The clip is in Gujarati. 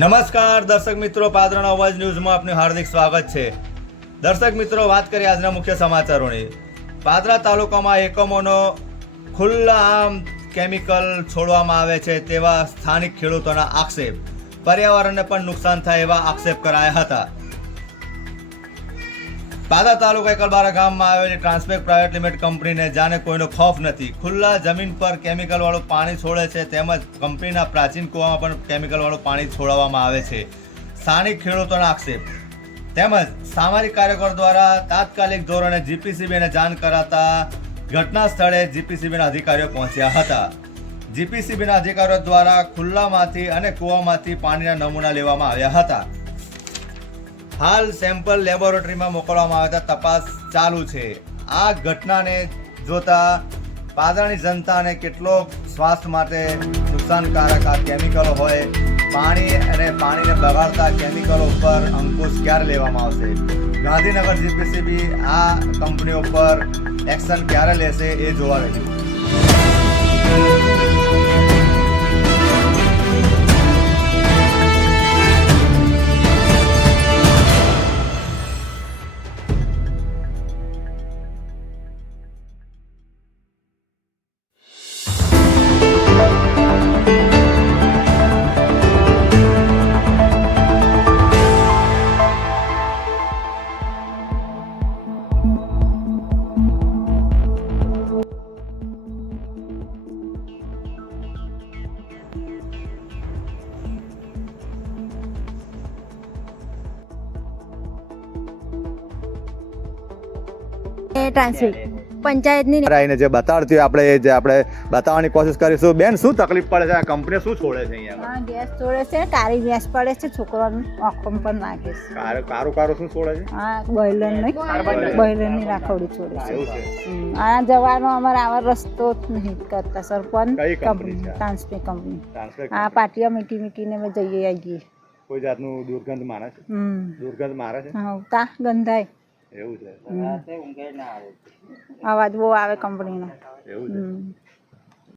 નમસ્કાર દર્શક મિત્રો, પાદરાના અવાજ ન્યૂઝમાં આપનું હાર્દિક સ્વાગત છે। દર્શક મિત્રો, વાત કરીએ આજના મુખ્ય સમાચારોની। પાદરા તાલુકામાં એકમોનો ખુલ્લા આમ કેમિકલ છોડવામાં આવે છે તેવા સ્થાનિક ખેડૂતોના આક્ષેપ। પર્યાવરણને પણ નુકસાન થાય એવા આક્ષેપ કરાયા હતા। પાદરા તાલુકા એકલબારા ગામમાં આવેલી ટ્રાન્સપેક પ્રાઇવેટ લિમિટેડ કંપનીને જાણે કોઈનો ખૌફ નથી। ખુલ્લા જમીન પર કેમિકલ વાળું પાણી છોડે છે, તેમજ કંપનીના પ્રાચીન કૂવામાં પણ કેમિકલ વાળું પાણી છોડવામાં આવે છે। સ્થાનિક ખેડૂતોના આક્ષેપ તેમજ સામાજિક કાર્યકરો દ્વારા તાત્કાલિક ધોરણે જીપીસીબીને જાણ કરાતા ઘટના સ્થળે જીપીસીબીના અધિકારીઓ પહોંચ્યા હતા। જીપીસીબીના અધિકારીઓ દ્વારા ખુલ્લામાંથી અને કૂવામાંથી પાણીના નમૂના લેવામાં આવ્યા હતા। હાલ સેમ્પલ લેબોરેટરીમાં મોકલવામાં આવ્યા હતા। તપાસ ચાલુ છે। આ ઘટનાને જોતા પાદરાની જનતાને કેટલો સ્વાસ્થ્ય માટે નુકસાનકારક આ કેમિકલો હોય, પાણી અને પાણીને બગાડતા કેમિકલો ઉપર અંકુશ ક્યારે લેવામાં આવશે, ગાંધીનગર જીપીસીબી આ કંપનીઓ પર એક્શન ક્યારે લેશે એ જોવા રહ્યું। ટ્રાન્સફર પંચાયતની આવીને જે બતાડતી હોય આપણે બતાવવાની કોશિશ કરીશું। બેન, શું તકલીફ પડે છે? આ કંપની શું છોડે છે અહીંયા? ગેસ છોડે છે, કાળી ગેસ પડે છે, છોકરાનું આંખો પર નાખે છે। કારું શું છોડે છે? હા, બોઈલરની રાખોડી છોડે છે। એવું છે? આ જવાનો અમારે આવા રસ્તો જ નહીં કરતા સર। પણ કઈ કંપની છે? ટ્રાન્સપેક કંપની। ટ્રાન્સફર આ પાટિયા મીટીને અમે જઈએ આવીએ। કોઈ જાતનું દુર્ગંધ મારે છે? દુર્ગંધ મારે છે? હા, તા ગંધાય એવું છે? અવાજ બહુ આવે કંપનીનો। એવું છે?